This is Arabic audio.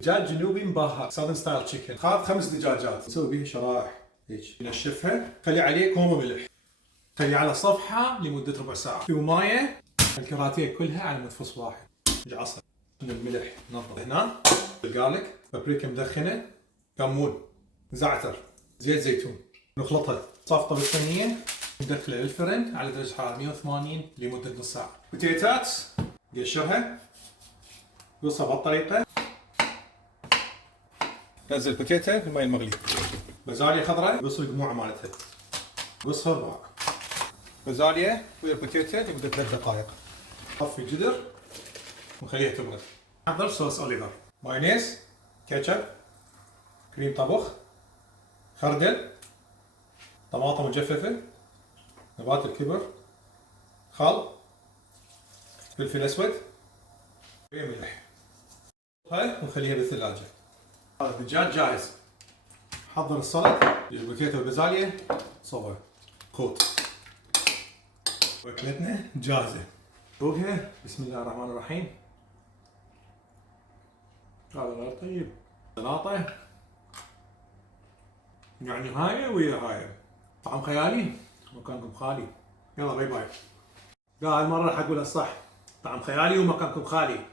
دجاج جنوبي مبهر ساذن ستايل تشيكن. خذ 5 دجاجات نسوي بيها شرائح هيك، نشفها، خلي عليه كوم وملح، خلي على صفحه لمده ربع ساعه، في مايه الكراتيه كلها على متفص واحد، العصا من الملح نضف هنا، الجارليك، بابريكا مدخنه، كمون، زعتر، زيت زيتون، نخلطها صفطه بالصينيه، ندخلها للفرن على درجه حراره 180 لمده نص ساعه. بوتيتات قشرها، قصها بهالطريقه، نزل بوتيتا بالماء المغلي، بازاليا خضراء قص القموعه مالتها، قصها رباع، بازاليا ويا البوتيتا لمده 3 دقائق، طفي الجدر ونخليها تبرد. نحضر صوص اوليفر، مايونيز، كاتشب، كريم طبخ، خردل، طماطم مجففه، نبات الكبر، خل، فلفل اسود، وملح، هاي ونخليها بالثلاجه. هذا الدجاج جاهز. حضر السلطه البوتيتا والبازاليا صوبها كوت، واكلتنا جاهزه. ذوقها بسم الله الرحمن الرحيم. هذا غير طيب، سلطه يعني هاي ويا هاي، طعم خيالي، مكانكم خالي. يلا باي باي. لا هالمره راح اقولها صح، طعم خيالي ومكانكم خالي.